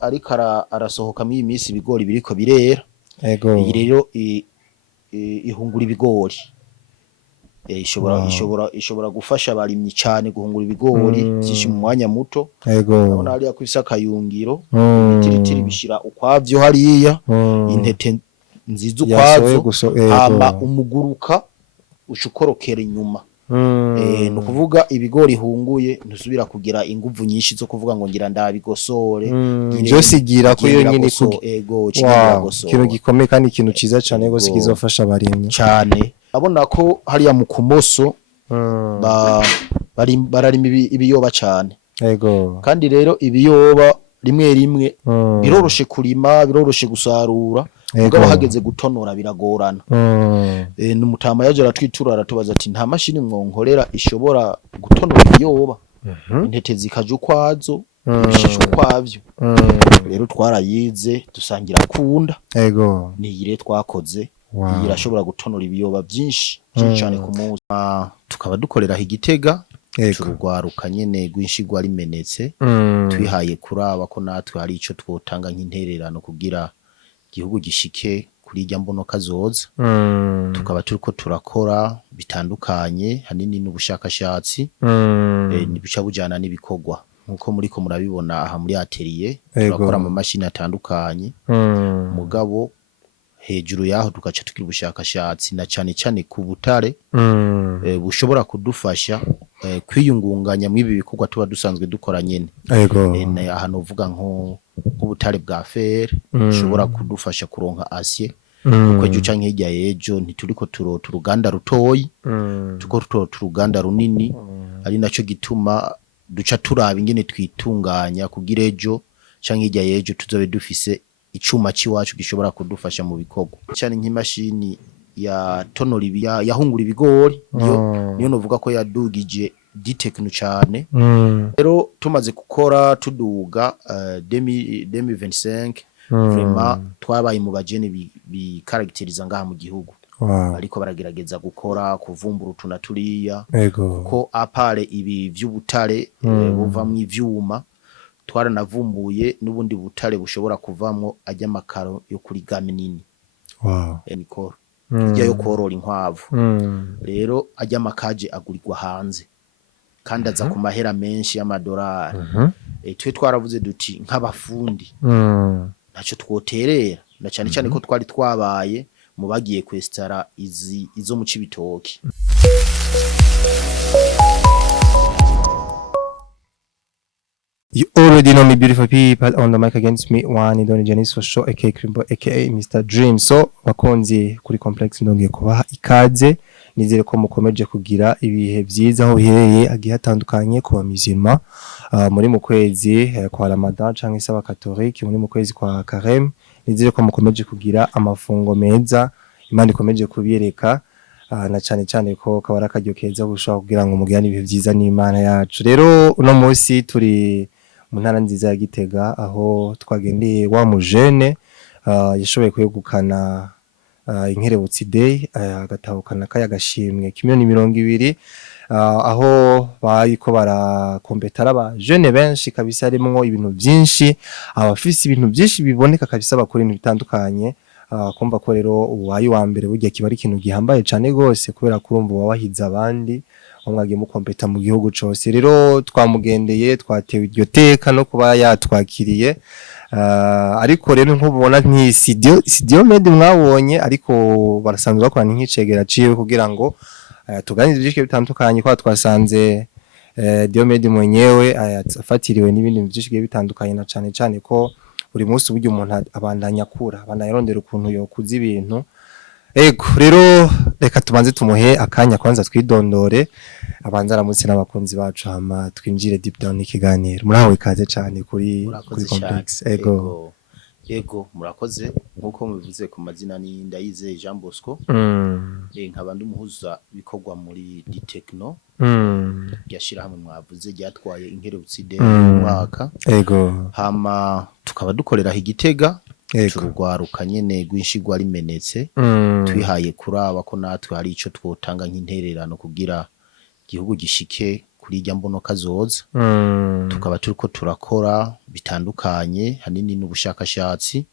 ariko arasohokamo iyi minsi ibigori biriko birera. Ego. Iyi rero ihungura ibigori. Ishobora gufasha abarimyi cyane guhungura ibigori byinshi mu mwanya muto. Ego. Urabona hariya ko ifise akayungiro, ibitiritiri bishira ukwavyo hariya, intete nziza ukwazo, hama umuguruka ucukorokera inyuma. No kuvuga ibigori hunguye ntusubira kugira inguvu nyinshi zo kuvuga ngo ngira ndabigosore. Byose igira ko yo nyine ego kigira gosore. Kino gikomeye kandi ikintu ciza cyane gose kizofasha abarimyi cyane. Abona ko hariya mu kumoso bararima ibiyoba cyane. Ego. Kandi rero ibiyoba rimwe rimwe biroroshe kurima, biroroshe gusarura. Mugabo hageze gutonora biragorana. N'umutama yaje aratwitura aratubaza ati nta mashini mwonkorera ishobora gutonora ibiyoba. Intete zikaje ukwazo, ibishishwa kwavyo. Rero twarayize dusangira kunda. Ego. Niyire twakoze. Irashobora gutonora ibiyoba byinshi cyane ku munsi. Tukaba dukorera Igitega. Turugwaruka nyene gwinshigwa rimenetse. Twihaye kuraba ko natwe hari ico twotanga nk'intererano kugira igihugu gishike kuri irya mbonoka zoza. Tukaba turiko turakora bitandukanye hanini n'ubushakashatsi. Nibica bujana n'ibikorwa nkuko muriko murabibona aha muri atelier. Turakora mu mashini atandukanye. Mugabo hejuru yaho tugaca tukira ubushakashatsi na cyane cyane ku butare bushobora kudufasha kwiyungunganya mu ibi bikorwa tuba dusanzwe dukora nyene. Ahantu uvuga nk'ubutare bwa fer bushobora kudufasha kuronka acier. Kuko ejo canke hirya yejo ntituriko turota uruganda rutoyi, tuko turota uruganda runini. Ari naco gituma duca turaba ingene twitunganya kugira ejo canke hirya yejo tuzobe dufise icuma ciwacu gishobora kudufasha mu bikorwa cyane nk'imashini ya tonora yahungura ibigori. Niyo novuga ko yadugije ditekno cyane. Rero tumaze gukora tuduga 2025 vraiment twabaye mu bajene bikarakteriza ngaha mu gihugu. Ariko baragerageza gukora kuvumbura utuna turiya kuko apare ibi vy'ubutare buvamwe ivyuma. Twaranavumbuye n'ubundi butare bushobora kuvamwo ajya makaro yo kuri game nini. Nikoro ijya yo korora inkwavu. Rero ajya makaje agurirwa hanze kandi aza ku mahera menshi y'amadolari. Twe twaravuze duti nk'abafundi naco twoterera na cyane cyane ko twari twabaye mu bagiye kwestara izo mu Cibitoki. You already know me, beautiful people. On the mic against me, one Idoni Janice for sure, aka Krimbo, aka Mr. Dream. So, bakonzi kuri complex ndongeye kubaha ikaze. Nizere ko mukomeje kugira ibihe byiza aho bihereye agiye hatandukanye kuba muzima. Muri mu kwezi kwa Ramadan canke saba Catholique, muri mu kwezi kwa Carême. Nizere ko mukomeje kugira amafungo meza. Imana ikomeje kubireka. Na cyane cyane ko kabara kajyo keza gushaka kugira ngo mugirane ibihe byiza n'Imana yacu. Rero uno munsi turi mu ntara nziza ya Gitega aho twagendeye wa mujene yashoboye kwegukana inkerebutsi day agatahukana kaya gashimwe kimiliyoni 200 aho bayiko barakompetara aba jeune benshi kabisa harimo ibintu byinshi abafisi ibintu byinshi biboneka kabisa bakora ibintu bitandukanye. Kumva ko rero uwayi wa mbere burya kiba ari ikintu gihambaye cyane gose kubera kurumva wabahiza abandi umwagiye mu kompeta mu gihugu cyose. Rero twamugendeye twatewe iryo teka no kuba yatwakiriye. Ariko rero nk'ubona studio made mwabonye ariko barasanzwe bakorana nk'icegera ciwe kugira ngo tuganirize byinshi bitandukanye kwa twasanze Diomede mwenyewe afatiriwe n'ibindi byinshi bitandukanye na cyane cyane ko buri munsi buryo umuntu abandanya kura abanayarondera ukuntu yo kuza ibintu. Ego rero reka tubanze tumuhe akanya kwanza twidondore abanza aramutse n'abakunzi bacu hama twinjire deep down ikiganiro. Murahawe ikaze cyane kuri complex. Ego murakoze nkuko mubivuze ku mazina ni Ndayize Jean Bosco. Nkaba ndumuhuza bikorwa muri Ditekno. Yashira hamwe mwavuze ryatwaye inkerebutsi de mwaka. Hama tukaba dukorera Igitega. Turugwaruka nyene gwinshigwa rimenetse. Twihaye kuraba ko natwe hari ico twotanga nk'intererano kugira igihugu gishike kuri irya mbono kazoza tukaba turiko turakora bitandukanye hanini n'ubushakashatsi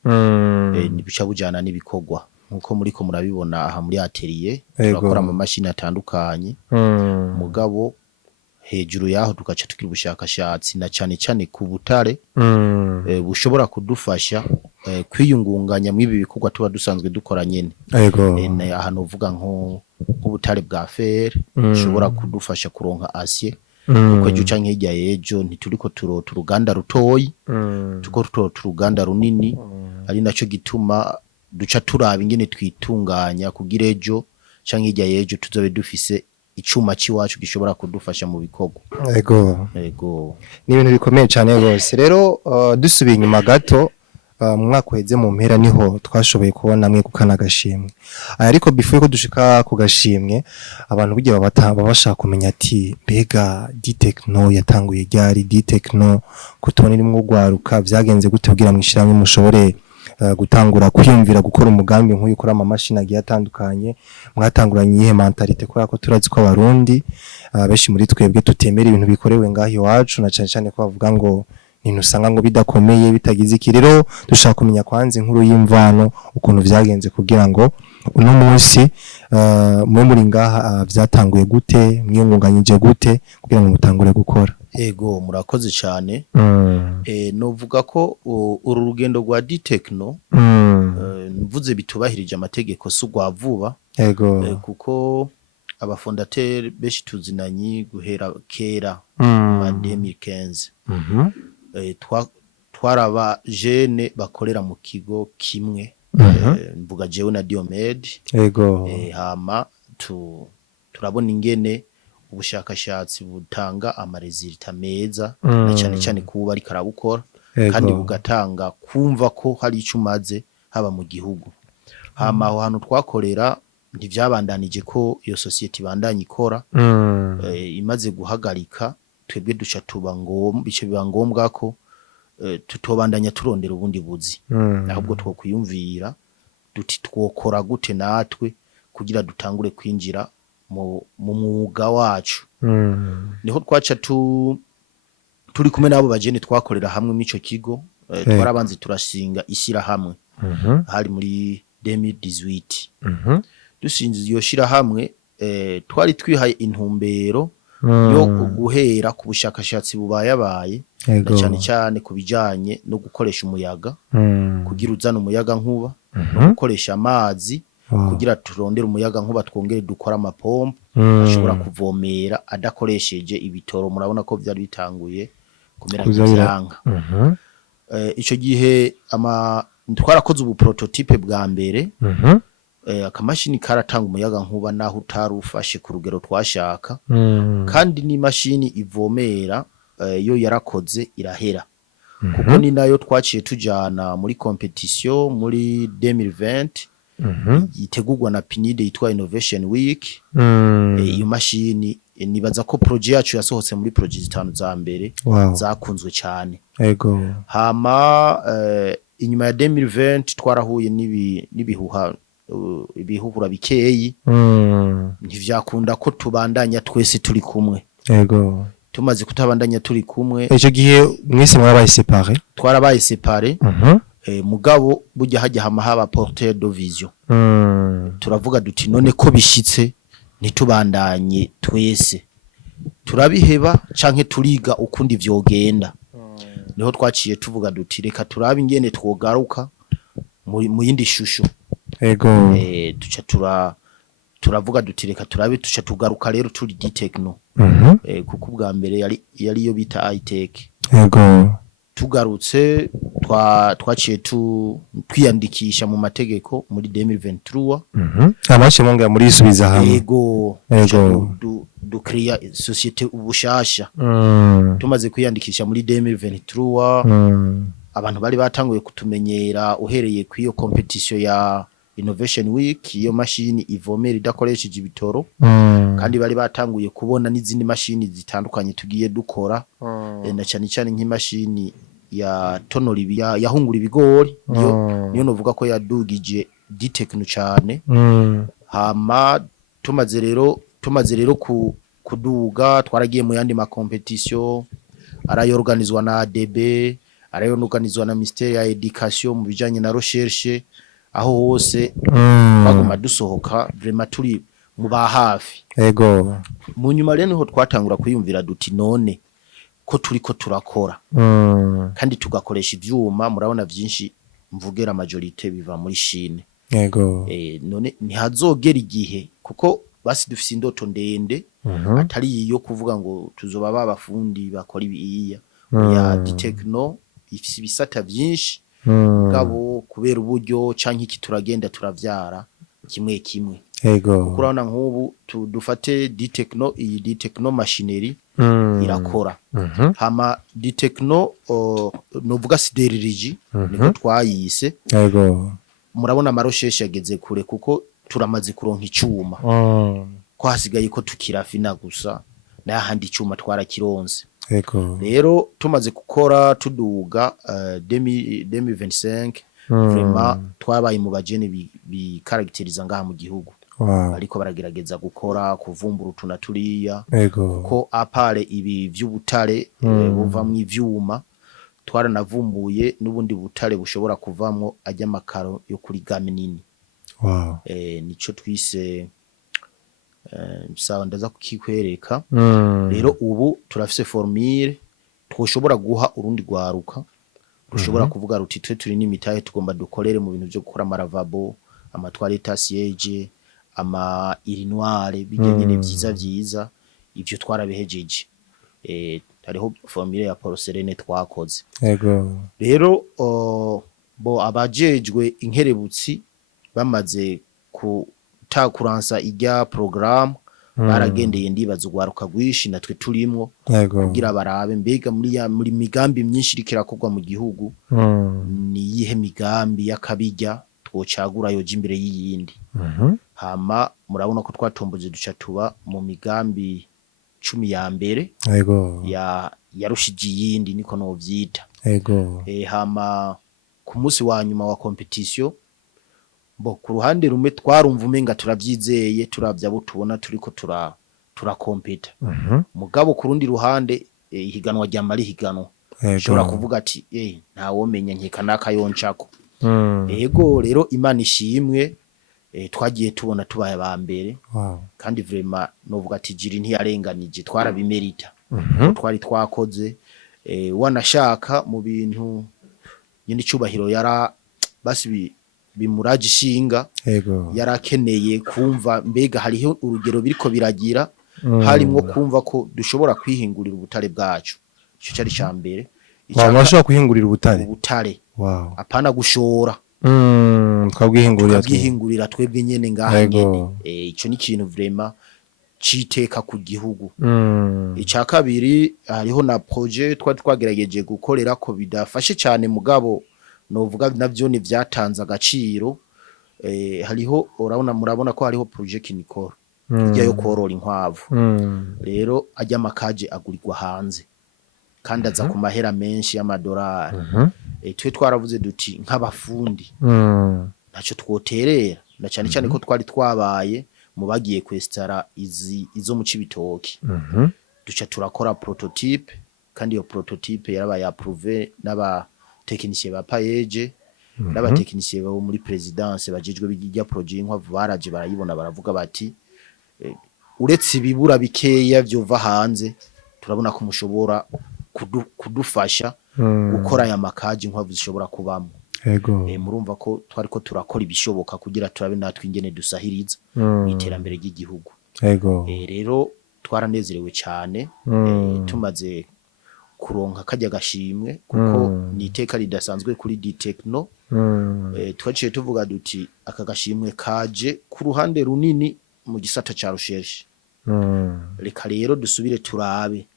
nibica bujana n'ibikorwa nkuko muriko murabibona aha muri atelier turakora ama mashini atandukanye mugabo hejuru yaho tugaca tugira ubushakashatsi na cyane ku butare bushobora kudufasha kwiyungunganya mw'ibi bikorwa tuba dusanzwe dukora nyene ahantu uvuga nk'ubutare bwa fer bushobora kudufasha kuronka acier kuko ejo canke hirya y'ejo ntituriko turota uruganda rutoyi tuko turota uruganda runini ari naco gituma duca turaba ingene twitunganya kugira ejo canke hirya y'ejo tuzobe dufise icuma ciwacu gishobora kudufasha mu bikorwa. Ego ni ibintu bikomeye cyane rwose. Rero dusubiye inyuma gato mu mwaka uheze mu mpera niho twashoboye kubona mwe gukana gashimwe. Ariko before ko dushika ku gashimwe abantu bugiye babasha kumenya ati mbega D-Techno yatanguye ryari, D-Techno kutubona irimo gwaruka byagenze gute kugira mwishiramwe mushobore gutangura kwiyumvira gukora umugambi nk'uyu ukora ama mashini agiye atandukanye mwatanguranye ihe mentalite kubera ko turazi ko abarundi benshi muri twebwe tutemera ibintu bikorewe ngaho iwacu na cyane ko bavuga ngo nintu usanga ngo bidakomeye bitagize iki. Rero dushaka kumenya kwanze inkuru y'imvano ukuntu vyagenze kugira ngo uno munsi mwe muri ngaha vyatanguye gute mwiyungunganyije gute kugira ngo mutangure gukora. Ego murakoze cyane novuga ko uru rugendo rwa D-Techno mvuze bitubahirije amategeko sugwa vuba kuko abafondateur beshi tuzinanyi guhera kera ba 2015 twaraba jene bakorera mu kigo kimwe mvuga jewe na Diomed hama turabona ingene ubushakashatsi butanga amaresultat meza na cyane kuba ari karabukora kandi bugatanga kumva ko hari icumaze haba mu gihugu. Hama aho hantu twakorera ntivyabandanije ko iyo society bandanye ikora imaze guhagarika twebwe duca tuba bice biba ngombwa ko tutobandanya turondera ubundi buzi ahubwo twokwiyumvira duti twokora gute natwe kugira dutangure kwinjira mu mwuga wacu. Niho twaca turi kumwe nabo bajene twakorera hamwe mico kigo twarabanze turashinga ishyira hamwe hari muri 2018 dusinze iyo shira hamwe twari twihaye intumbero yo guhera ku bushakashatsi bubayabaye cyane kubijanye no gukoresha umuyaga kugira uzana umuyaga nkuba gukoresha amazi kugira turondere umuyaga nkuba twongere dukora amapompe ashobora kuvomera adakoresheje ibitoro. Murabona ko byari bitanguye kumera nk'iranga ico gihe twarakoze ubu prototype bwa mbere akamashini karatanga umuyaga nkuba naho utarufashe ku rugero twashaka kandi ni mashini ivomera yo yarakoze irahera kuko ni nayo twaciye tujana muri competition muri 2020 yitegurwa na PNID yitwa Innovation Week. Iyo mashini nibaza ko projet yacu yasohotse muri projet 5 za mbere zakunzwe cyane. Hama inyuma ya 2020 twarahuye ibihuhura bikeyi ntivyakunda ko tubandanya twese turi kumwe. Tumaze kutabandanya turi kumwe ico gihe mwese mwarabaye séparé twarabaye séparé mugabo burya hajya haba porteur de vision turavuga duti none ko bishitse nitubandanye twese turabiheba canke turiga ukundi vyogenda. Niho twaciye tuvuga duti reka turabe ingene twogaruka mu yindi shusho. Tuca turavuga duti reka turabe tuca tugaruka rero turi D-Techno kuko ubwa mbere yari yo bita iTech. Tugarutse twaciye twiyandikisha mu mategeko muri 2023 amache monga muri isubiza hamwe ducrea societe ubushasha tumaze kwiyandikisha muri 2023 abantu bari batanguye kutumenyera uhereye ku iyo competition ya Innovation Week iyo mashini ivomera idakoresheje ibitoro kandi bari batanguye kubona n'izindi mashini zitandukanye tugiye dukora na cyane nk'imashini ya tonori yahungura ibigori niyo novuga ko yadugije D-Techno cyane. Hama tumaze rero kuduga twaragiye mu yandi ma competition arayorganizwa na ADB arayorganizwa na Ministère ya Education mu bijanye na recherche aho hose baguma dusohoka vraiment turi mu ba hafi ego mu nyuma rero niho twatangura kwiyumvira duti none ko turiko turakora kandi tugakoresha ivyuma murabona vyinshi mvugera majorité biva muri Chine ego none ntihazogera igihe kuko basi dufise indoto ndende atari iyo kuvuga ngo tuzoba babafundi bakora ibiya ya Ditechno ifise ibisata vyinshi gabo kubera uburyo canke iki turagenda turavyara kimwe kimwe ego kuko urabona nk'ubu dufate Ditechno iyi Ditechno machinerie irakora hama Ditechno novuga siderurgie niko twayise ego murabona amarosheshe yageze kure kuko turamaze kuronka icuma ko hasigaye ko tukirafina gusa n'ahandi icuma twarakironse ego rero tumaze gukora tuduga 2025 vraiment twabaye mu bajene bikarakteriza ngaha mu gihugu ariko baragerageza gukora kuvumbura utuna turiya kuko apare ibi vy'ubutare buvamwo ivyuma twaranavumbuye n'ubundi butare bushobora kuvamwo ajya makaro yo kuri game nini nico twise sawa ndaza kukikwereka rero ubu turafise formule twoshobora guha urundi gwaruka rushobora kuvuga ruti twe turi n'imitahe tugomba dukorere mu bintu byo gukora amaravabo amatwareta siege ama irinoire bijyanye vyiza ivyo twarabihejeje hariho formule ya porcelaine twakoze rero bo abajejwe inkerebutsi bamaze kuransa ijya program baragendeye ndibaza ugwaruka rwishi natwe turimwo kugira barabe mbega muri migambi myinshi irikirakorwa mu gihugu ni yihe migambi yakabijya twocagura yoje imbere y'iyindi hama murabona ko twatomboje duca tuba mu migambi 10 ya mbere yarushije iyindi niko no vyita hama ku munsi wa nyuma wa competition bo ku ruhande rumwe twarumva umenga turavyizeye turavya bo tubona turiko turakompeta mugabo ku rundi ruhande ihiganwa rya mari higanwa shobora kuvuga ati ntawomenya nkeka nakayonchako ego rero Imana ishimwe twagiye tubona tubaye ba mbere kandi vraiment novuga ati jiri ntiyarenganije twarabimerita twari twakoze wanashaka mu bintu nyine icubahiro yara basi bimuraje ishinga yarakeneye kumva mbega hariho urugero biriko biragira harimwo kumva ko dushobora kwihingurira ubutare bwacu ico cari cambere wabasha kwihingurira ubutare apana gushora twabwihingurira twebwe nyene ngaha nyene ico ni ikintu vraiment citeka ku gihugu ica kabiri hariho na projet twagerageje gukorera ko bidafashe cyane mugabo novuga navyo ni vyatanze agaciro hariho murabona ko hariho project Nicole ijya yo korora inkwavu rero ajya makaje agurirwa hanze kandi aza ku mahera menshi y'amadolari twe twaravuze duti nk'abafundi ntaco twoterera na cyane cyane ko twari twabaye mu bagiye kwestara izo mu cibitoki duca turakora prototype kandi iyo prototype yarabaye approuvé n'aba technicien ba payeje n'aba technicien bo muri présidence bajejwe bijya projet inkwavu baraje barayibona baravuga bati uretse ibibura bikeya vyova hanze turabona ko mushobora kudufasha gukora aya makaji inkwavu zishobora kubamo murumva ko twariko turakora ibishoboka kugira turabe natwe ingene dusahiriza mu iterambere ry'igihugu rero twaranezerewe cyane tumaze kuronka kajya gashimwe kuko ni iteka ridasanzwe kuri Ditechno twaciye tuvuga duti aka gashimwe kaje ku ruhande runini mu gisata ca recherche reka rero dusubire turabe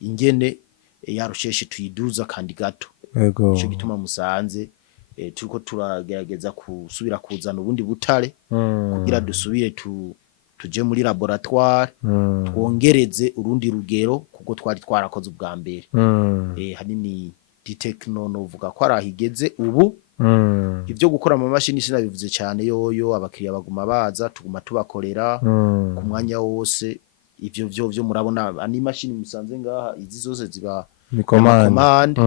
ingene ya recherche tuyiduza kandi gato ico gituma musanze turiko turagerageza kusubira kuzana ubundi butare kugira dusubire tuje muri laboratoire twongereze urundi rugero kuko twari twarakoze ubwa mbere hanini Ditechno novuga ko arahigeze ubu ivyo gukora mu mashini sinabivuze cyane yoyo abakiriya baguma baza tuguma tubakorera ku mwanya wose ivyo vyo murabona ani machine musanze ngaha izi zose ziba ni command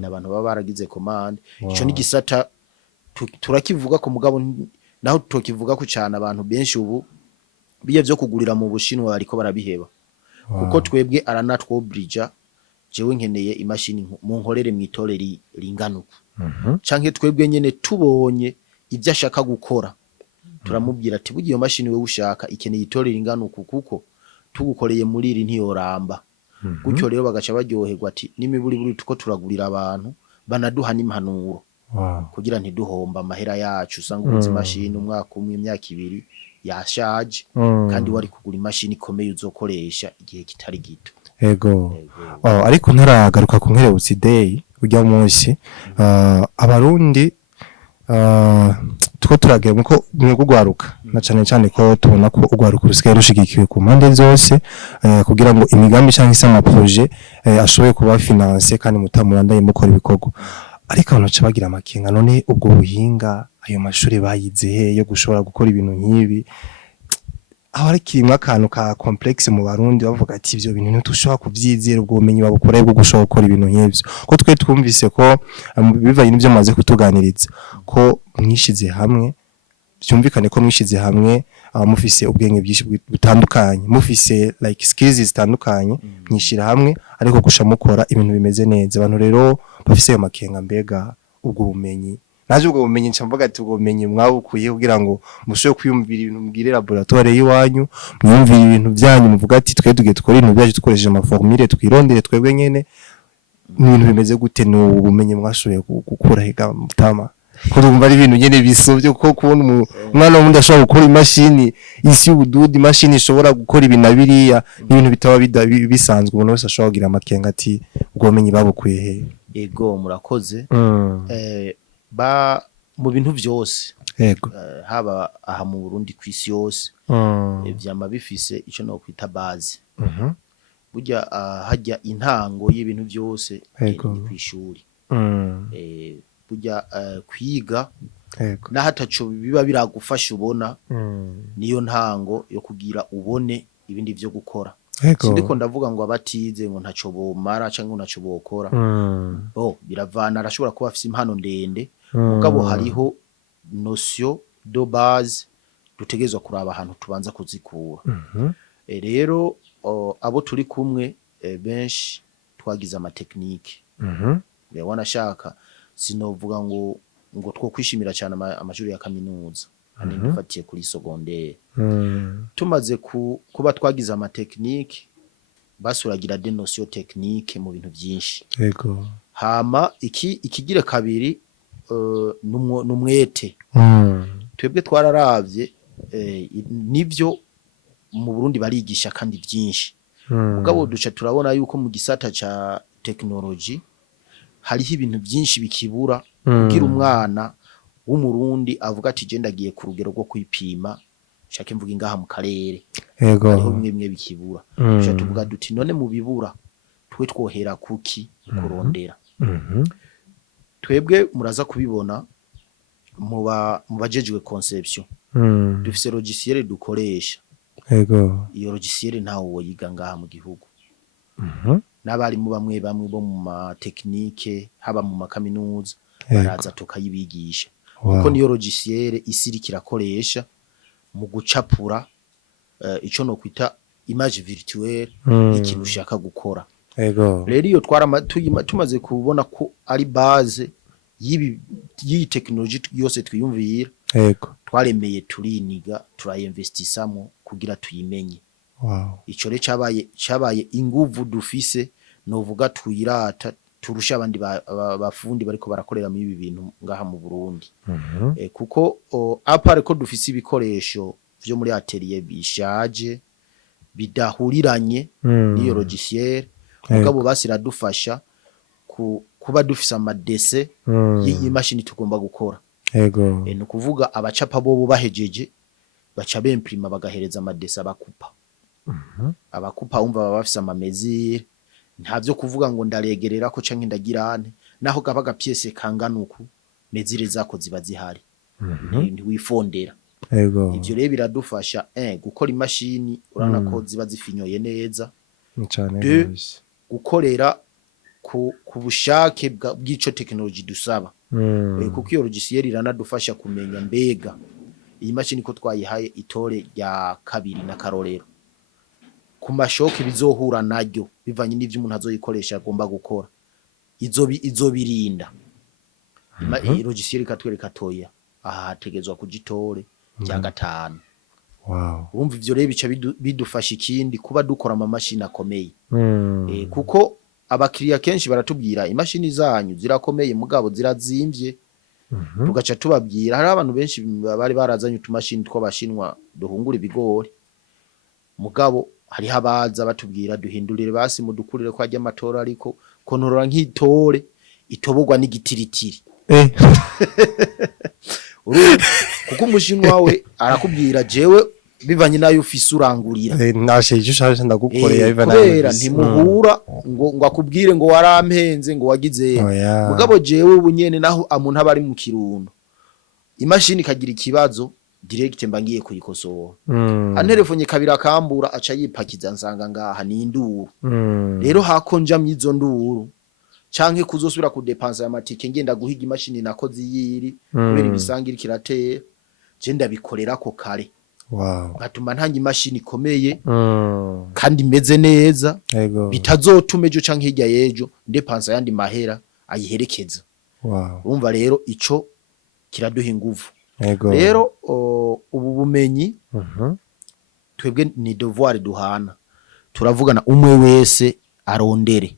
n'abantu baba baragize command ico ni gisata turakivuga ko mugabo naho tukivuga ko cyane abantu benshi ubu biye vyo kugurira mu Bushinwa bariko barabiheba kuko twebwe aranatwobrija jewe nkeneye imashini mu nkorere mwitoreri ringanuka canke twebwe nyene tubonye ivyo ashaka gukora turamubwira ati bugiye mashini we ushaka ikeneye itorera inganuka kuko tugukoreye muri iri ntiyoramba gutyo rero bagaca baryoherwa ati nimiburi buri tuko turagurira abantu banaduha n'impanuro kugira ntiduhomba amahera yacu usanga ubuzi mashini umwaka umwe imyaka ibiri yashaje kandi wari kugura imashini ikomeye uzokoresha igihe kitari gito ego ariko ntaragaruka ku nkerebutsi day ujya munsi abarundi tuko turagera muko mwegugwaruka na cyane ko tubona ko ugwaruka rusigaye rushigikiwe ku mpande zose kugira ngo imigambi cyangwa isama projet ashoboye kuba finance kandi mutamurandaye mukora ibikorwa ariko abantu baca bagira amakenga none ubwo buhinga ayo mashuri bayize he yo gushobora gukora ibintu nk'ibi aho ari kimwe akantu ka complexe mu Barundi bavuga ati ivyo bintu ntushobora kuvyizera ubwo bumenyi babukora bwo gushobora gukora ibintu nk'ivyo ko twe twumvise ko bivanye n'ivyo maze kutuganiriza ko mwishize hamwe byumvikane ko mwishize hamwe mufise ubwenge bwinshi butandukanye mufise like skills zitandukanye mwishira hamwe ariko gusha mukora ibintu bimeze neza abantu rero bafise ayo makenga mbega ubwo bumenyi naje ubwo bumenyi ncamvuga ati ubwo bumenyi mwabukuye kugira ngo mushobe kwiyumvira ibintu mbwire laboratoire yiwanyu mwumvira ibintu byanyu muvuga ati twe tugiye tukora ibintu byaje dukoresheje ama formule twirondere twebwe nyene ibintu bimeze gute no bumenyi mwashoboye gukura higa mutama kurumva ari ibintu nyene bisovye ko kubona umwana wundi ashobora gukora imashini isi y'ubududi imashini ishobora gukora ibintu biriya n'ibintu bitaba bisanzwe umuntu wese ashobora kugira amakenga ati ubwo bumenyi babukuye he ego murakoze ba mu bintu byose yego haba aha mu Burundi kwisi yose vyama bifise ico no kwita base burya hajya intango y'ibintu byose ni kwishuri burya kwiga na hataco biba biragufasha ubona niyo ntango yo kugira ubone ibindi byo gukora sindiko ndavuga ngo abatize ngo ntaco bomara canke ntaco bokora biravana arashobora kuba afise impano ndende mugabo hariho notion de base dutegezwa kuraba ahantu tubanza kuzikura rero abo turi kumwe benshi twagize ama technique wanashaka sinovuga ngo two kwishimira cyane amashuri ya kaminuza ani dufatiye kuri secondaire tumaze kuba twagize ama technique basuragira de notion technique mu bintu byinshi yego hama ikigire kabiri numwete twebwe twararavye nivyo mu Burundi barigisha kandi byinshi mugabo duca turabona yuko mu gisata ca technology hariho ibintu byinshi bikibura kugira umwana w'umurundi avuga ati je ndagiye ku rugero rwo kwipima shaka imvuga ingaha mu karere yego hariho bimwe bikibura duca tuvuga duti none mu bibura twe twohera kuki kurondera twebwe muraza kubibona mu bajejwe conception dufise logiciel dukoresha yego iyo logiciel ntawo woyiga ngaha mu gihugu n'abari mu bamwe bo mu ma technique haba mu makaminuza baraza tukayibigisha kuko niyo logiciel isiri kirakoresha mu gucapura ico no kwita image virtuelle ikintu ushaka gukora yego rero iyo tumaze kubona ko ari base y'iyi technology yose twiyumvira yego twaremeye turiniga turayinvestisamo kugira tuyimenye ico re cabaye inguvu dufise novuga twirata turusha abandi bafundi bariko barakorera mu ibi bintu ngaha mu Burundi kuko apare ko dufise ibikoresho vyo muri atelier bishaje bidahuriranye n'iyo logiciel mugabo basira dufasha kuba dufise amadese y'imashini tugomba gukora yego ni kuvuga abacapa bo bahejeje baca bemprima bagahereza amadese abakupa abakupa umva baba bafise amamezire ntavyo kuvuga ngo ndaregerera ko canke ndagirane naho gabaga piece kanganuku mezire zako ziba zihari ntiwifondera Yego. Ivyo rero biradufasha gukora imashini urana ko ziba zifinyoye neza. Cyane gukorera ku bushake bw'ico technology dusaba. Kuko iyo logiciel iranadufasha kumenya mbega iyi mashini ko twayihaye itore rya kabiri na karorero ku mashoke bizohura naryo bivanye n'ivyo umuntu azoyikoresha agomba gukora izobirinda. Logiciel ikatwereka toya aha hategezwa kugitore rya gatanu. Wow. Urumva ivyo rero bica bidufasha ikindi kuba dukora ama mashini akomeye. Kuko abakiriya kenshi baratubwira imashini zanyu zirakomeye mugabo zirazimvye. Tugaca tubabwira hari abantu benshi bari barazanye utumashini tw'abashinwa duhungura ibigori mugabo hari habaza batubwira duhindurire basi mudukurire kwa ajya amatora ariko kontorora nk'itore itoborwa n'igitiritiri. Kuko umushinwa we arakubwira jewe bivanye nayo ufise urangurira nashe icyo ushaje ndagukorera biva nayo kubera ntimuhura ngo akubwire ngo warampenze ngo wagize mugabo jewe ubu nyene naho amuntu abari mu kirundo imashini kagira ikibazo direct mbangiye kuyikosora antelefone kabira akambura aca yipakiza nsanga ngaha ni induru. Rero hakonja myizo nduru canke kuzosubira kudepansa ya matike ngenda guhiga imashini nakoze yiri kubera ibisangira kiratera je ndabikorera ko kare. Wow. Gatuma ntanga imashini ikomeye kandi imeze neza bitazotuma ejo canke hirya yejo ndepansa yandi mahera ayiherekeza. Wow. Urumva rero ico kiraduha inguvu. Rero ubu bumenyi twebwe ni devoir duhana turavugana umwe wese arondere.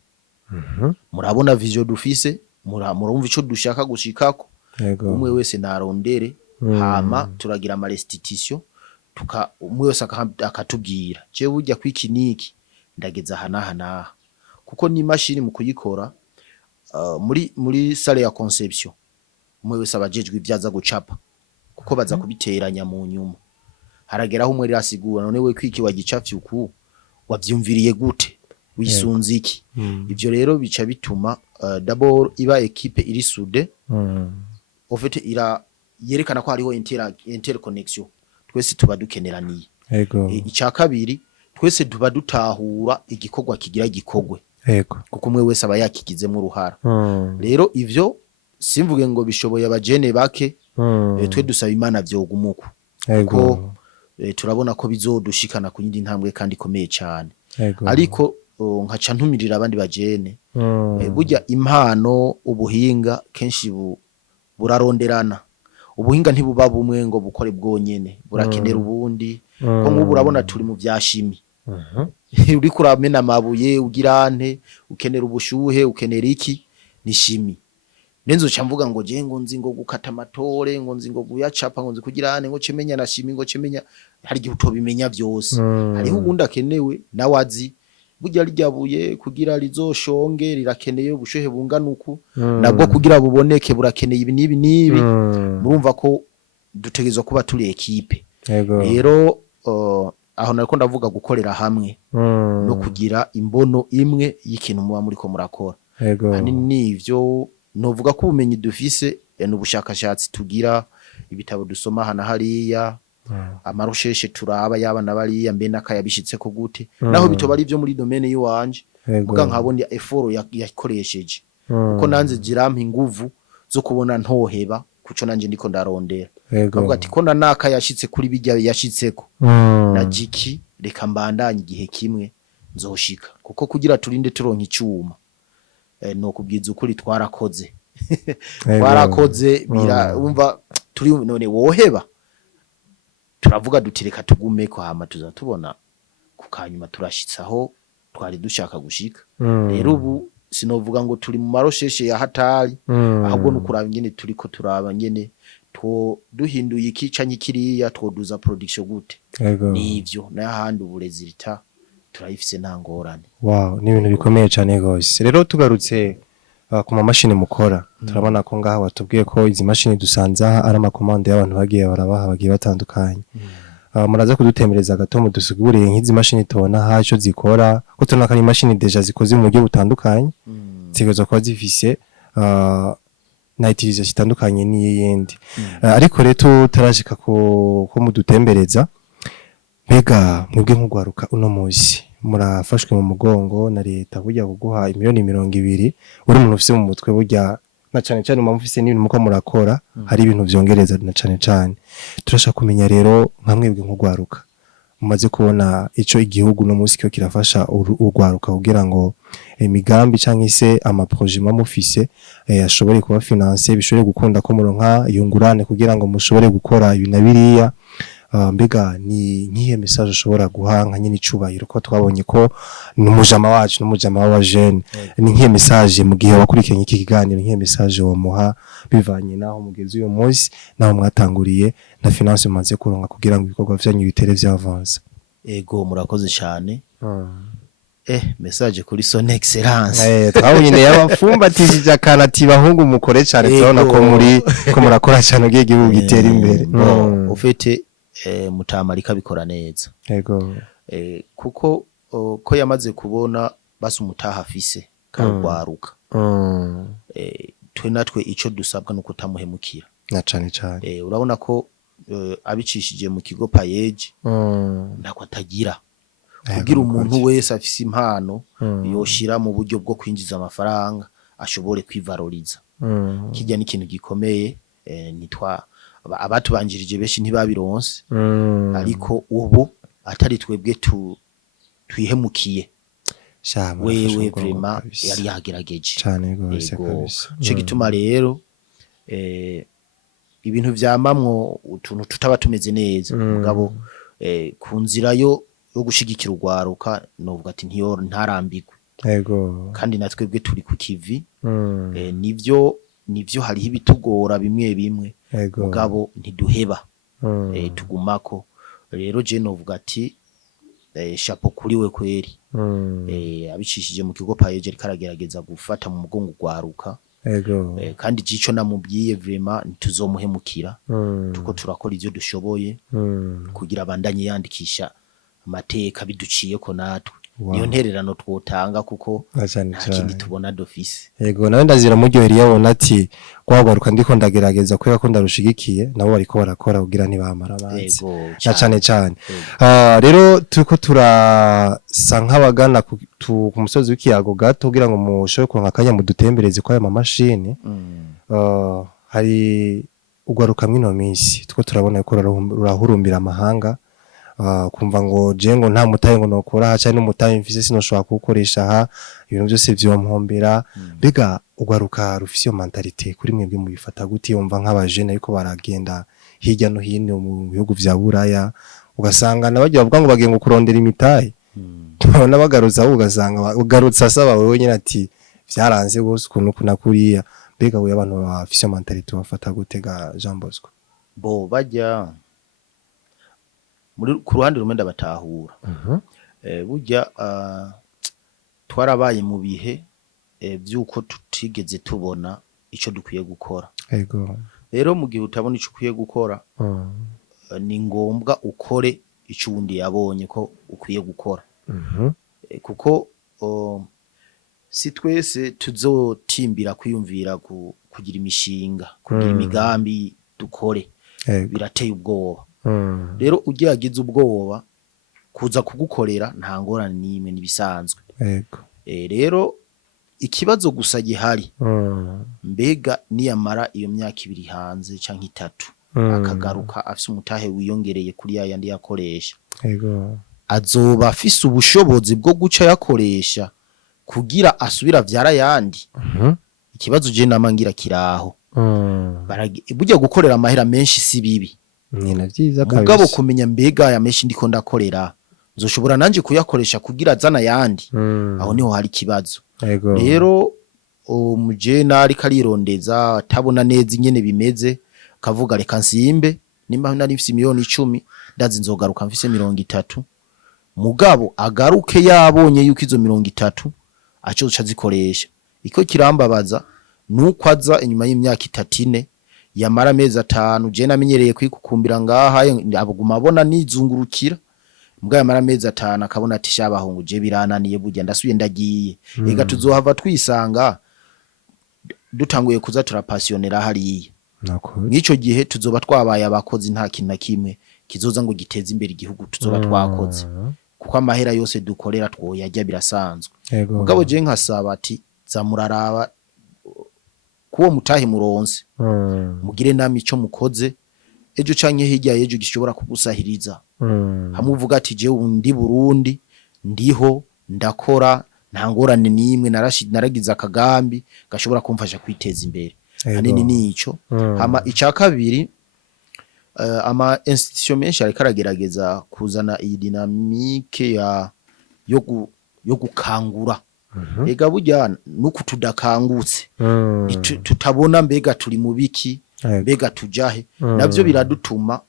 Murabona vision dufise murumva ico dushaka gushikako umwe wese narondere hama turagira ama restitution umwe wese akatubwira je burya kwikiniki ndageza hana kuko ni machine mu kuyikora muri salle ya conception umwe wese abajejwe ibyaza gucapa kuko baza kubiteranya mu nyuma harageraho umwe rasigura none we kwiki wagicafye uku wavyumviriye gute wisunze iki. Ivyo rero bica bituma d'abord iba equipe iri sude en fait yerekana ko hariho interconnection twese tuba dukeneraniye. Icya kabiri twese tuba dutahura igikorwa kigira gikogwe kuko umwe wese aba yakigizemo uruhara. Rero ivyo simvuge ngo bishoboye abajene bake twe dusaba Imana vyogumuko kuko turabona ko bizodushikana ku yindi ntambwe kandi ikomeye cyane. Ariko nkaca ntumirira abandi bajene burya impano ubuhinga kenshi buraronderana. Ubuhinga ntibuba bumwe ngo bukore bwonyene burakenera ubundi ko nk'ubu urabona turi mu byashimi uri kuramena amabuye ugirante ukenera ubushuhe ukenera iki ni shimi. Nenzo camvuga ngo je ngo nzi ngo gukata amatore ngo nzi ngo guyacapa ngo nzi kugirane ngo cemenya na shimi ngo cemenya hari gihe utobimenya byose. Hariho ubundi akenewe nawazi burya ryabuye kugira rizoshonge rirakeneye ubushuhe bunganuku nabwo kugira buboneke burakeneye ibi nibi. Murumva ko dutegezwa kuba turi equipe. Rero aho nariko ndavuga gukorera hamwe no kugira imbono imwe y'ikintu muba muri ko murakora. Nivyo novuga ko ubumenyi dufise n'ubushakashatsi tugira ibitabo dusoma hana hariya amarusheshe turaba yabana bari mbe nakayabishitse ko gute naho bitoba ari byo muri domaine yiwanje vuga nkabonye effort yakoresheje kuko nanze jirampa inguvu zo kubona ntoheba kuco nanje ndiko ndarondera kavuga ati ko nanaka yashitse kuri bijya yashitseko na jiki reka mbandanye igihe kimwe nzoshika kuko kugira turinde turonka icyuma no kubwiza ukuri twarakoze twarakoze umva turi none woheba turavuga dutireka tugume ko hama tuzatubona kukanyuma turashitsaho twari dushaka gushika. Rero ubu sinovuga ngo turi mu marosheshe ya hatari ahubwo nukuraba ingene turiko turaba ngene duhinduye ikica nyikiriya twoduza production gute nivyo n'ahandi uburezi rita turayifise ntangorane. Wow, ni ibintu bikomeye cyane gose. Rero tugarutse ku mashini mukora turabona ko ngaha watubwiye ko izi mashini dusanza ari amakomande y'abantu bagiye barabaha bagiye batandukanye. Muraza kudutemereza gato mudusiguriye nk'izi mashini tubona haco zikora ko tubona ko ari mashini deja zikoze mu buryo butandukanye zigezwe kuba zifise na utilisation zitandukanye n'iyindi ariko rero tutarashika ko mudutembereza mbega mwebwe nk'ugwaruka uno munsi murafashwe mu mugongo na leta burya kuguha imiliyoni 200 uri umuntu ufise mu mutwe burya na cane cane mufise n'ibintu muko murakora hari ibintu vyongereza na cane cane turashaka kumenya rero nka mwebwe nk'ugwaruka mumaze kubona ico igihugu no munsi cyo kirafasha ugwaruka kugira ngo imigambi canke se ama projet mufise ashobore kuba finance bishobore gukunda ko muronka yungurane kugira ngo mushobore gukora ibi na biriya mbega ni nkiye message ushobora guhanka nyine icubahiro ko twabonye ko n'umujama wacu n'umujama wa jeune ni nkiye message mu gihe wakurikiranye iki kiganiro nkiye message wo muha bivanye naho mugeze uyu munsi naho mwatanguriye na finance mumaze kuronka kugira ngo ibikorwa vyanyu bitere vy'avance ego murakoze cyane message kuri son excellence twabonye ne yabafumbatishije akanati bahungu mukore cyane turabona ko ko murakora cyane ugiye igihugu gitera imbere ufite mutamarika bikora neza yego kuko ko yamaze kubona basi umutaha afise karugwaruka twe natwe ico dusabwa no kutamuhemukira na cane cane urabona ko abicishije mu kigo payeje ntako atagira kugira umuntu wese afise impano yoshira mu buryo bwo kwinjiza amafaranga ashobore kwivaloriza kijya n'ikintu gikomeye nitwa abatubanjirije beshi ntibabironse ariko ubu atari twebwe twihemukiye wewe vrema yari yagerageje cyane gose kabisa cyo gituma rero ibintu vyamamwo utuntu tutaba tumeze neza mugabo ku nzira yo gushigikira ugwaruka novuga ati ntarambirwe yego kandi natwebwe turi ku kivi nivyo hariho ibitugora bimwe mugabo ntiduheba tugumako rero je novuga ati chapeau kuri we kweri abicishije mu kigo payeje karagerageza gufata mu mugongo gwaruka kandi jico namubwiye vraiment ntituzomuhemukira tuko turakora ivyo dushoboye kugira abandanye yandikisha amateka biduciye ko natwe niyo ntererano twotanga kuko ntakindi tubona dofisi yego nawe ndazira muryoheri yabona ati kwagaruka ndiko ndagerageza kwera ko ndarushigikiye nabo bariko barakora kugira ntibamara abanzi na cane cane rero turiko turasa nk'abagana ku musozi w'ikiyago gato kugira ngo mushobe kuronka akanya mudutembereze kwa aya mashini hari ugwaruka mwino minsi tuko turabona ko rurahurumbira amahanga kumva ngo jengo nta mutaye ngo nokora haca n'umutaye mfise sinoshobora kukoresha ha ibintu byose vyompombera bega ugwaruka rufise iyo mentalite kuri mwebwe mu bifata guti yumva nk'abajene ariko baragenda hirya no hino mu bihugu vya Buraya ugasanga nabagiye bavuga ngo bagiye ngo kurondera imitaye nabagaruza ugasanga ugarutsa asaba wewe nyine ati vyaranze gose ukuntu kunakuriya bega we abantu bafise iyo mentalite bafata gutega Jean Bosco bo bajya ku ruhande rumwe ndabatahura burya twarabaye mu bihe by'uko tutigeze tubona icyo dukwiye gukora rero mu gihe utabona icyo ukwiye gukora ni ngombwa ukore icyo ubundi yabonye ko ukwiye gukora kuko si twese tuzotimbira kwiyumvira kugira imishinga kugira imigambi dukore birateye ubwoba rero ugiyagize ubwoba kuza kugukorera nta ngorane n'imwe nibisanzwe rero ikibazo gusa gihari mbega niyamara iyo myaka 2 hanze canke 3 akagaruka afise umutahe wiyongereye kuri yandi yakoresha azoba afise ubushobozi bwo guca yakoresha kugira asubira vyara yandi ikibazo je namangira kiraho burya gukorera amahera menshi si bibi Nina vyiza kabisa. Mugabo kumenya mbega ya menshi ndiko ndakorera nzoshobora nanje kuyakoresha kugira zana yandi. Aho niho hari kibazo. Rero umujena ari karirondeza tabona neza ingene bimeze kavuga reka nsimbe nimba nari mfise miliyoni 10 ndazi nzogaruka mfise 30. Mugabo agaruke yabonye yuko izo 30 aco zikoresha. Iko kirambabaza nuko aza inyuma y'imyaka 3 yamara meza 5 je namenyereye kwikukumbira ngaha abuguma abona nizungurukira mbwa yamara meza 5 akabona ati shabahungu je birananiye burya ndasubiye ndagiye ega tuzohava twisanga dutanguye kuza turapassionera hariya nakuri n'ico gihe tuzoba twabaye abakozi nta kintu na kimwe kizoza ngo giteze imbere igihugu tuzoba twakoze kuko amahera yose dukorera twoyajya birasanzwe mugabo je nkasaba ati zamuraraba kuwo mutahe muronse mugire nami ico mukoze ejo canke hirya yejo gishobora kugusahiriza hamuvuga ati je undi Burundi ndiho ndakora nta ngorane nimwe naragize akagambi gashobora kumfasha kwiteza imbere hanini nico hama ica kabiri ama institution menshi ariko aragerageza kuzana iyi dynamique yo gukangura ega burya nuko tudakangutse tutabona mbega turi mu biki mbega tujahe navyo biradutuma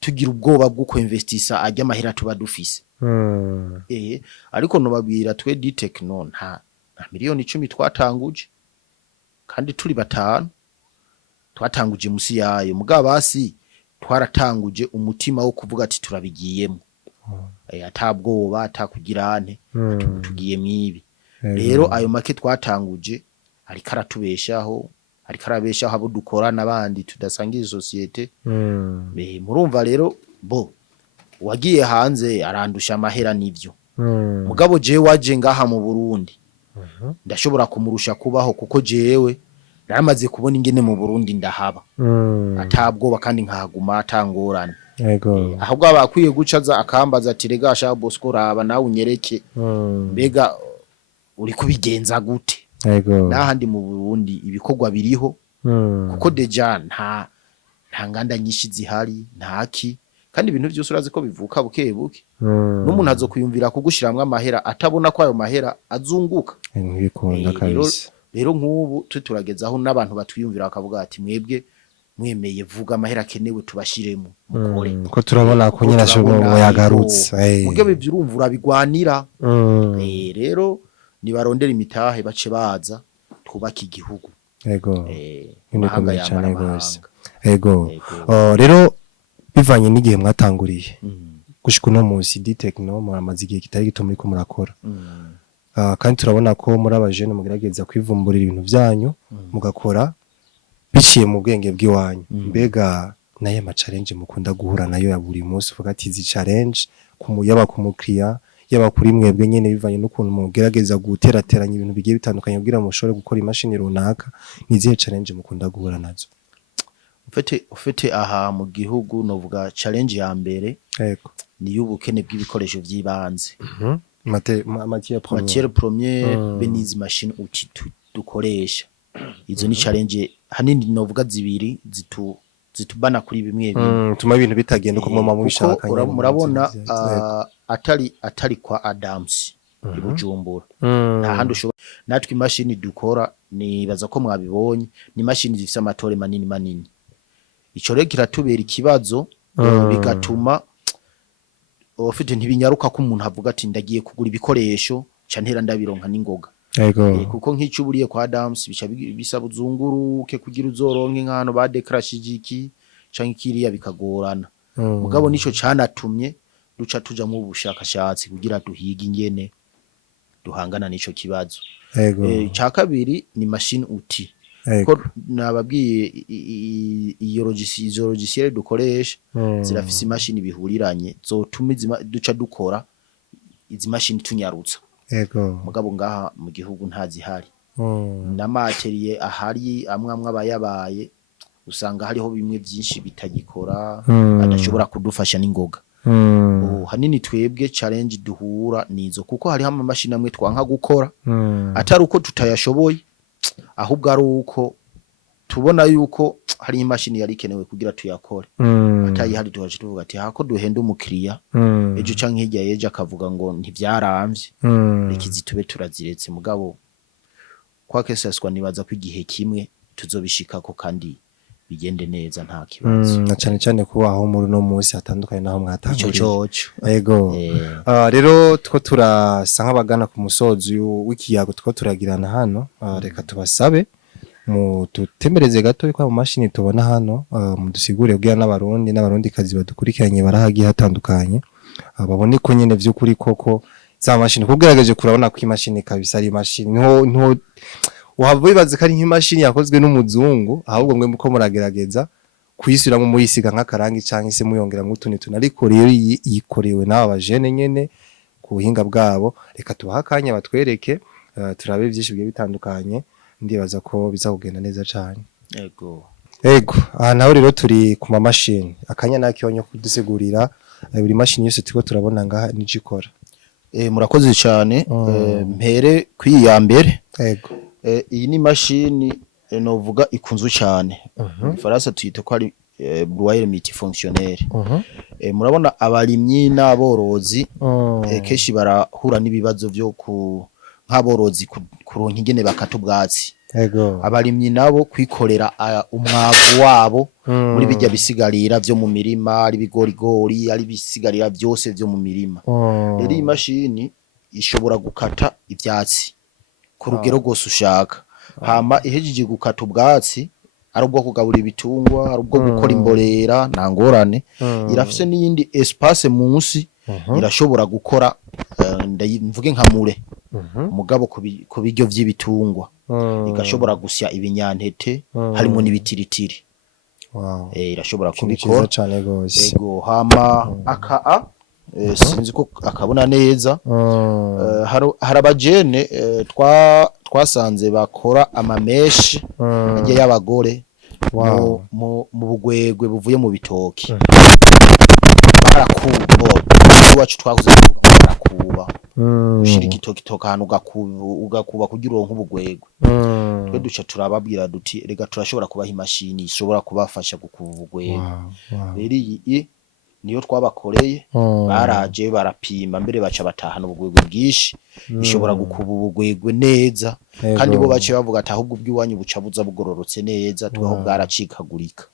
tugira ubwoba bwo kwinvestisa ajya mahera tuba dufise ariko no babwira twe Ditechno nta miliyoni 10 twatanguje kandi turi batanu twatanguje musi yayo mugabasi twaratanguje umutima wo kuvuga ati turabigiyemo atabwoba atakugirane tugiye mwibi rero ayo make twatanguje ari karatubeshaho ari karabeshaho abo dukorana abandi tudasangiza societe murumva rero bo wagiye hanze arandusha amahera nivyo mugabo je waje ngaha mu Burundi ndashobora kumurusha kubaho kuko jewe naramaze kubona ingene mu Burundi ndahaba atabwoba kandi nkahaguma atangorane ahubwo abakwiye gucaza akambaza ati rega sha Bosco raba nawe unyereke mbega uri kubigenza gute nahandi mu Burundi ibikorwa biriho kuko deja nta nganda nyinshi zihari ntaki kandi ibintu byose urazi ko bivuka buke buke n'umuntu azokuyumvira kugushiramwe amahera atabona ko ayo mahera azunguka ntibikunda kabisa rero nk'ubu tuturagezaho n'abantu batwiyumvira bakavuga ati mwebwe mwemeye vuga amahera kenewe tubashiremo mukore ko turabona ko nyirasho mu yagarutse mugebe byurumva urabigwanira rero nibarondera imitahe bace baza twubaka igihugu nikomeye cyane gose rero bivanye n'igihe mwatanguriye gushika no munsi Ditechno muramaze igihe kitari gito muri ko murakora kandi turabona ko muri abajene mugerageza kwivumburira ibintu byanyu mugakora biciye mu bwenge bw'iwanyu mbega naye ma challenge mukunda guhura nayo ya buri munsi uvuga ati izi challenge yaba ku mukriya yaba kuri mwebwe nyene bivanye n'ukuntu mugerageza guterateranya ibintu bigiye bitandukanye kugira ngo mushobore gukora imashini runaka nizihe challenge mukunda guhura nazo ufite aha mu gihugu novuga challenge ya mbere ni y'ubukene bw'ibikoresho by'ibanze matière première benizi machine uti dukoresha izo ni challenge hanini novuga zibiri zitubana kuri bimwe tuma ibintu bitagenda uko mama mubishaka murabona atari kwa Adams ibujumbura nta handi ushobora natwe imashini dukora nibaza ko mwabibonye ni imashini zifite amatore manini ico rero kiratubera ikibazo bigatuma ofite ntibinyaruka ko umuntu avuga ati ndagiye kugura ibikoresho cantera ndabironka n'ingoga kuko nk'icyo uburiye kwa Adams bica bisaba uzunguruke kugira uzoronke nk'ano badekrashije iki canke kiriya bikagorana mugabo nico canatumye duca tuja mu bushakashatsi kugira duhiga ingene duhangana nico kibazo ca kabiri ni machine outil ko nababwiye iyo logiciel dukoresha zirafise imashini bihuriranye zotuma duca dukora izi mashini tunyarutsa mugabo ngaha mu gihugu ntazihari na materiye ahari amwe abayabaye usanga hariho bimwe byinshi bitagikora adashobora kudufasha n'ingoga hanini twebwe challenge duhura nizo kuko hari hamwe mashini amwe twanka gukora atari uko tutayashoboye ahubwo ari uko tubona yuko hari imashini yari kenewe kugira tuyakore atayi hari tuhaje tuvuga ati hako duhenda umukiriya ejo canke hirya yeje akavuga ngo ntivyaramvye rekizi tube turaziretse mugabo kwa kesaswa nibaza ko igihe kimwe tuzobishikako kandi bigende neza nta kibazo na cyane ko aho muri no munsi hatandukanye naho mwatanguriye rero two turasa nk'abagana ku musozi w'ikiyago two turagirana hano reka tubasabe mu tutembereze gato kwa mashini tubona hano mu dusigure ubwira n'abarundi kazi badukurikiranye barahagiye hatandukanye babone ko nyene vy'ukuri koko za mashini kugerageze kurabona ko imashini kabisa ari mashini nto uhava wibaza ko ari nk'imashini yakozwe n'umuzungu ahubwo mwe muko muragerageza kuyisubiramwo muyisiga nk'akarangi canke se muyongera nk'utundi tuntu ariko rero yikorewe n'aba bajene nyene ku buhinga bwabo reka tubaha akanya batwereke turabe byinshi bigiye bitandukanye ndibaza ko biza kugenda neza cyane ego aha naho rero turi ku mamashini akanya nakiyonyo kudusigurira buri mashini yose turiko turabona ngaha n'icikora murakoze cyane mpere kwiya mbere ego iyi ni mashini novuga ikunzwe cyane Faransa tuyita ko ari broyer multifonctionnel murabona abarimyi n'aborozi keshi barahura n'ibibazo byo nk'aborozi kuronka ingene bakata ubwatsi ego abarimyi nabo kwikorera umwavu wabo muri bijya bisigarira byo mu mirima ari bigorigori ari bisigarira byose byo mu mirima rero iyi mashini ishobora gukata ibyatsi ku rugero rwose ushaka hama ihejeje gukata ubwatsi ari ubwo kugabura ibitungwa ari ubwo gukora imborera nta ngorane irafise n'iyindi espace munsi irashobora gukora mvuge nka mure mugabo ku biryo vy'ibitungwa igashobora gusya ibinyantete harimo n'ibitiritiri irashobora kubikora cyane gose ego hama sinzi ko akabona neza harabajene twasanze bakora amameshi agiye y'abagore mu bugwegwe buvuye mu bitoki barakuba iwacu twakuze barakuba ushira igitokitoka ahantu ugakuba kugira uronke ubugwegwe twe duca turababwira duti rega turashobora kubaha imashini ishobora kubafasha gukuba ubugwegwe rero iyi niyo twabakoreye baraje barapima mbere baca batahana ubugwegwe bwishi bishobora gukuba ubugwegwe neza kandi bo bace bavuga ati ahubwo bw'iwanyu buca buza bugororotse neza tweho bwaracikagurika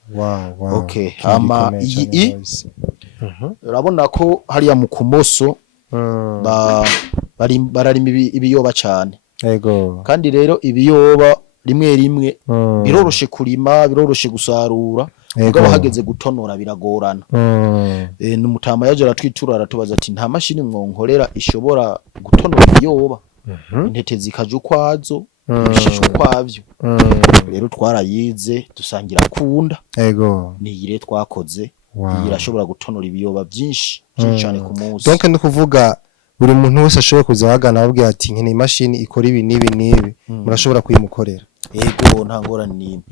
okay ama iyi urabona ko hariya mu kumoso bararima ibiyoba cyane kandi rero ibiyoba rimwe rimwe biroroshe kurima biroroshe gusarura ubwo hageze gutonora biragorana n'umutama yaje aratwitura aratubaza ati nta mashini mwonkorera ishobora gutonora ibiyoba intete zikaje ukwazo ibishishwa kwavyo rero twarayize dusangira kunda niyire twakoze irashobora gutonora ibiyoba byinshi cyane ku munsi donc no kuvuga buri muntu wese ashoboye kuzahagana ababwira ati nkene imashini ikora ibi nibi murashobora kuyimukorera ego nta ngorane nimwe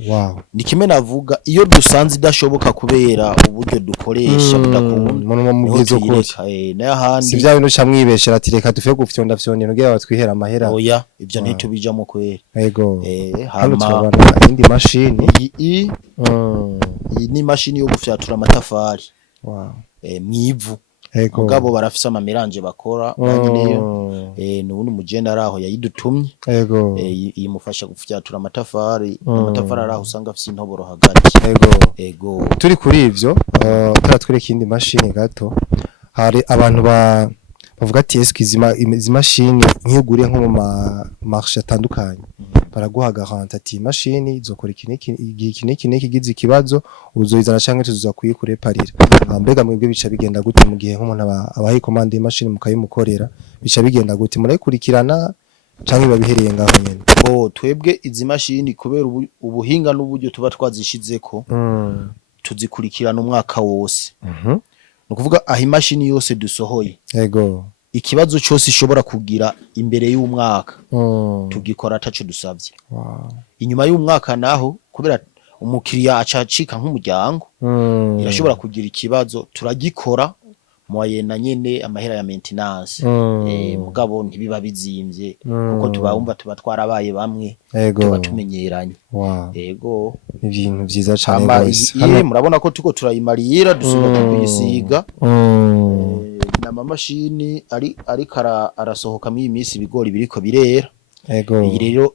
ni kimwe navuga iyo dusanze idashoboka kubera uburyo dukoresha budakunda mu mubwizo kuri n'ahandi si bya bintu camwibeshera ati reka dufe gufyonda fyonde ngira batwihera amahera oya ibyo ntitubijamo kwera ego hama indi mashini iyi ni imashini yo gufyatura amatafari mwivu mugabo barafise amamiranje bakora banyineyo nubundi mugenda araho yayidutumye yimufasha gufyatura amatafari araho usanga afise intoboro hagati ego turi kuri ivyo taratwereka indi mashini gato hari abantu bavuga ati eske izi mashini nk'iguriye nko mu marché atandukanye baraguha garanti ati mashini izokora iki gize ikibazo uzoyizana canke tuzoza kuyikureparira mbega mwebwe bica bigenda gute mu gihe nk'umuntu abahe commande y'imashini mukayimukorera bica bigenda gute murayikurikirana canke babihereye ngaho nyene twebwe izi mashini kubera ubuhinga n'uburyo tuba twazishizeko tuzikurikirana umwaka wose nukuvuga aho imashini yose dusohoye ikibazo cyose ishobora kugira imbere y'umwaka tugikora ataco dusavye inyuma y'umwaka naho kubera umukiriya acacika nk'umuryango irashobora kugira ikibazo turagikora moyena nyene amahera ya maintenance mugabo ntibiba bizimvye kuko tubumva tuba twarabaye bamwe tuba tumenyeranye yego ibintu byiza cyane gose murabona ko tuko turayimarira dusubira kuyisiga n'amamashini ari arasohoka muri imisi ibigori biriko birera iyi rero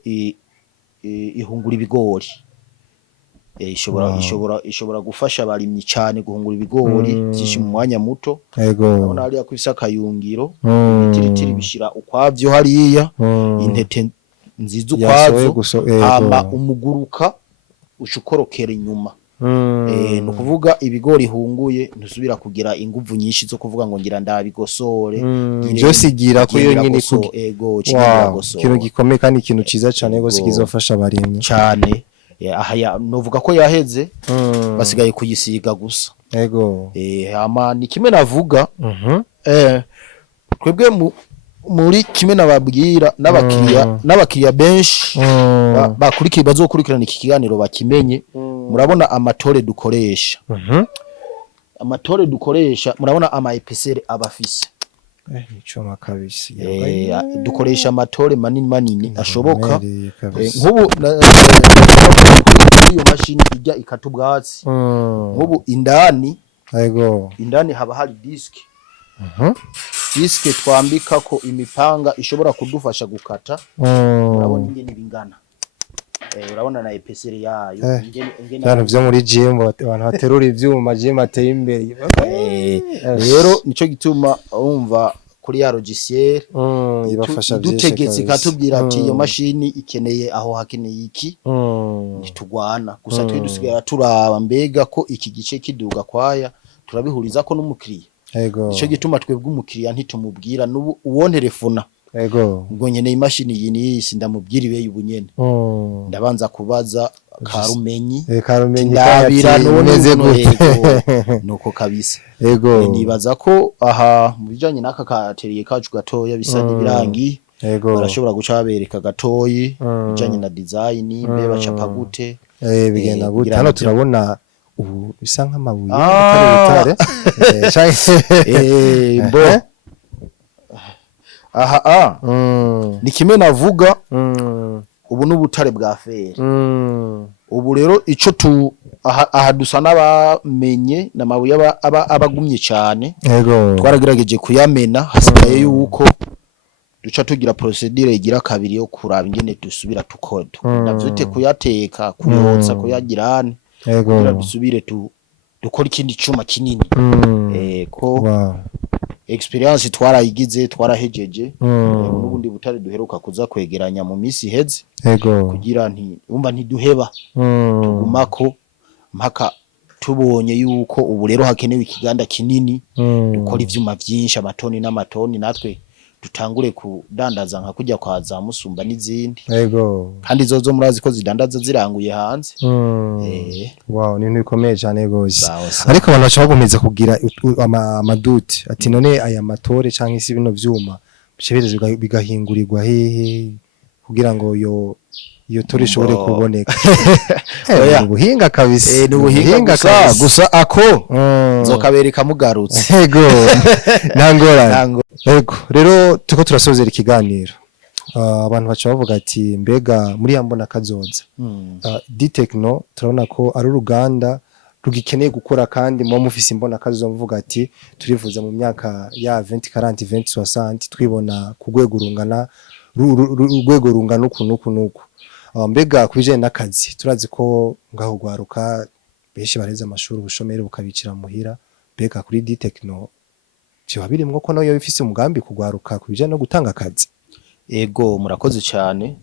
ihungura ibigori ishobora gufasha abarimyi cyane guhungura ibigori byinshi mu mwanya muto urabona hariya ko ifise akayungiro ibitiritiri bishira ukwavyo hariya intete nziza ukwazo hama umuguruka ushukorokera inyuma no kuvuga ibigori hunguye ntusubira kugira inguvu nyinshi zo kuvuga ngo ngira ndabigosore byose igira ko yo nyine ego kigira gosore kino gikomeye kandi ikintu ciza cyane gose kizofasha abarimyi cyane aha novuga ko yaheze basigaye kuyisiga gusa ego ama ni kimwe navuga twebwe muri kimwe nababwira n'abakiriya benshi bakurikiye bazokurikirana iki kiganiro bakimenye murabona amatore dukoresha murabona ama episere abafise nico makabisi dukoresha amatore manini ashoboka nk'ubu iyo mashini ijya ikatubwatsi nk'ubu indani haba hari diski diske twambika ko imipanga ishobora kudufasha gukata urabona ingene bingana urabona na episere yayo ingene byo muri gym abantu baterura ivyuma gym ateye imbere rero nico gituma umva kuri ya logiciel ibafasha dutegetse katubwira ati iyo mashini ikeneye aho hakeneye iki nitugwana gusa twe dusigaye turaba mbega ko iki gice kiduga kwaya turabihuriza ko n'umukiriya ico gituma twebwe umukiriya ntitumubwira n'ubu uwon telefona ngo nyene imashini iyi n'isi ndamubwira ibe y'ubunyene ndabanza kubaza karumenyi ndabira noneze nuko kabisa nibaza ko aha mu bijanye n'aka kateriye kacu gatoya bisa n'ibirangi barashobora guca babereka gatoyi bijanye na design mbe bacapa gute bigenda gute hano turabona ubu bisa nk'amabuye atari bitare mbo aha ni kimwe navuga ubu n'ubutare bwa feri ubu rero ico aha dusa n'abamenye n'amabuye abagumye cyane twaragerageje kuyamena hasigaye yuko duca tugira procedure igira kabiri yo kuraba ingene dusubira navyite kuyateka kuyotsa kuyagirane kugira dusubire dukora ikindi cuma kinini ko experience twarayigize twarahejeje n'ubundi butare duheruka kuza kwegeranya mu misi heze kugira umva ntiduheba tugumako mpaka tubonye yuko ubu rero hakenewe ikiganda kinini dukora ivyuma vyinshi amatoni n'amatoni natwe dutangure kudandaza nka kujya kwa za Musumba n'izindi kandi zozo murazi ko zidandaza ziranguye hanze wow ni bikomeye cyane gose ariko abantu bacha bagomeza kugira amaduti ati none aya matore canke isi bino vyuma bishebeze bigahingurirwa hehe kugira ngo iyo tore ishobore kuboneka ubuhinga kabisa n'ubuhinga gusa ako nzokabereka mugarutse nangora rero tuko turasozera ikiganiro abantu bacha bavuga ati mbega muri yambona kazoza D-Techno turabona ko ari uruganda rugikeneye gukora kandi mu mufisi imbona kazoza mvuga ati turifuza mu myaka ya 2040 2060 twibona ku rwego rungana urwego rungana nuku mbega kubije n'akazi turazi ko ngaho gwaruka benshi bareze amashuri ubushomeri bukabicira muhira mbega kuri D-Techno cyo birimwo ko nayo bifise umugambi kugwaruka kubije no gutanga akazi ego murakoze cyane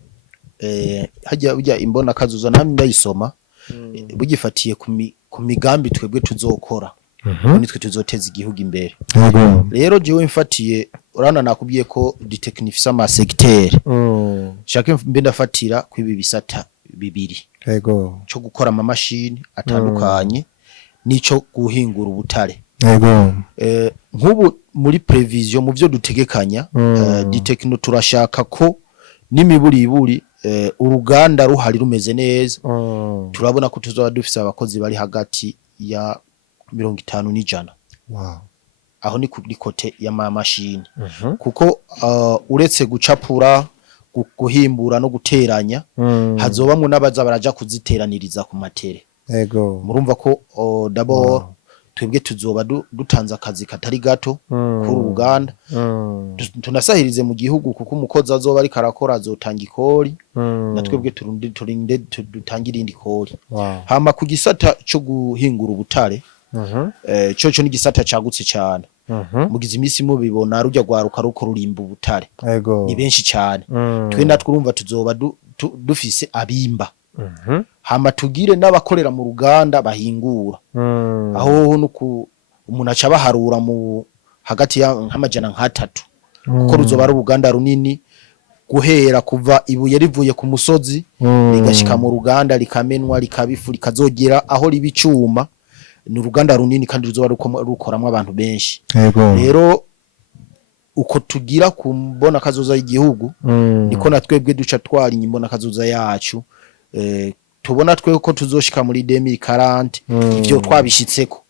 hajya ujya imbona kazuza namwe ndayisoma bugifatiye ku migambi twebwe tuzokora nitwe tuzoteza igihugu imbere rero jewe mfatiye urana nakubwiye ko D-Techno ifise ama secteur shaka mbe ndafatira kwibi bisata bibiri cyo gukora ama machine atandukanye nico guhingura ubutare nk'ubu muri prevision mu byo dutegekanya D-Techno turashaka ko n'imiburiburi uruganda ruhari rumeze neza turabona ko tuzoba dufise abakozi bari hagati ya 50 n'ijana aho ni kuri kote ya machine kuko uretse gucapura guhimbura no guteranya hazobamwe n'abaza baraja kuziteraniriza ku matere murumva ko d'abord twebwe tuzoba dutanza akazi katari gato kuri uruganda tunasahirize mu gihugu kuko umukozi azoba ari karakora azotanga ikori na twebwe turinde dutangira indi kori hama ku gisata cyo guhingura ubutare cyo ni gisata cagutse cyane mugize imisi mu bibona rujya gwaruka ruko rurimba ubutare ni benshi cyane twe natwe urumva tuzoba dufise abimba hama tugire n'abakorera mu ruganda bahingura aho nuko umuntu aca baharura mu hagati ya nk'amajana nk'atatu kuko ruzoba ari uruganda runini guhera kuva ibuye rivuye ku musozi rigashika mu ruganda likamenwa likabifu likazogera aho libicuma ni uruganda runini kandi ruzoba rukoramwe abantu benshi rero uko tugira kumbona kazoza y'igihugu niko natwebwe duca twari imbona kazoza yacu tubona twe ko tuzoshika muri 2040 ivyo twabishitseko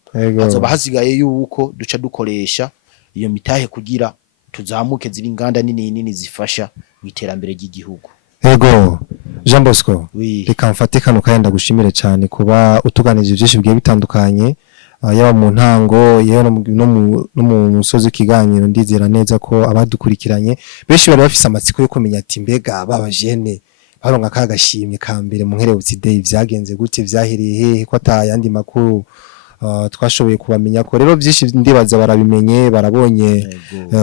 azoba hasigaye yuko duca dukoresha iyo mitahe kugira tuzamuke ziri inganda nini nini zifasha mu iterambere ry'igihugu. Jean Bosco reka mfate kano kayanda gushimire cyane kuba utuganije byinshi bigiye bitandukanye yaba mu ntango yewe no mu musozi kiganiro ndizera neza ko abadukurikiranye benshi bari bafise amatsiko yo kumenya ati mbega babajene baronka kagashimye kambere mu nkerebutsi day vyagenze gute vyahiriye hehe ko atayandi makuru twashoboye kubamenya ko rero byinshi ndibaza barabimenye barabonye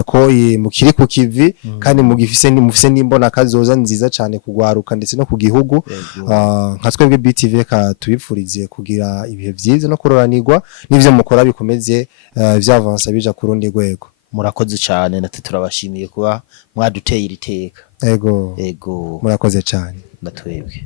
ko mukiri ku kivi kandi mufise n'imbona kazoza nziza cyane kugwaruka ndetse no ku gihugu nka twebwe BTV ka tubipfurize kugira ibihe byiza no kuroranirwa n'ivyo mukora bikomeze vyavansa bija ku rundi rwego. Murakoze cyane natwe turabashimiye kuba mwaduteye iriteka. Murakoze cyane natwebwe.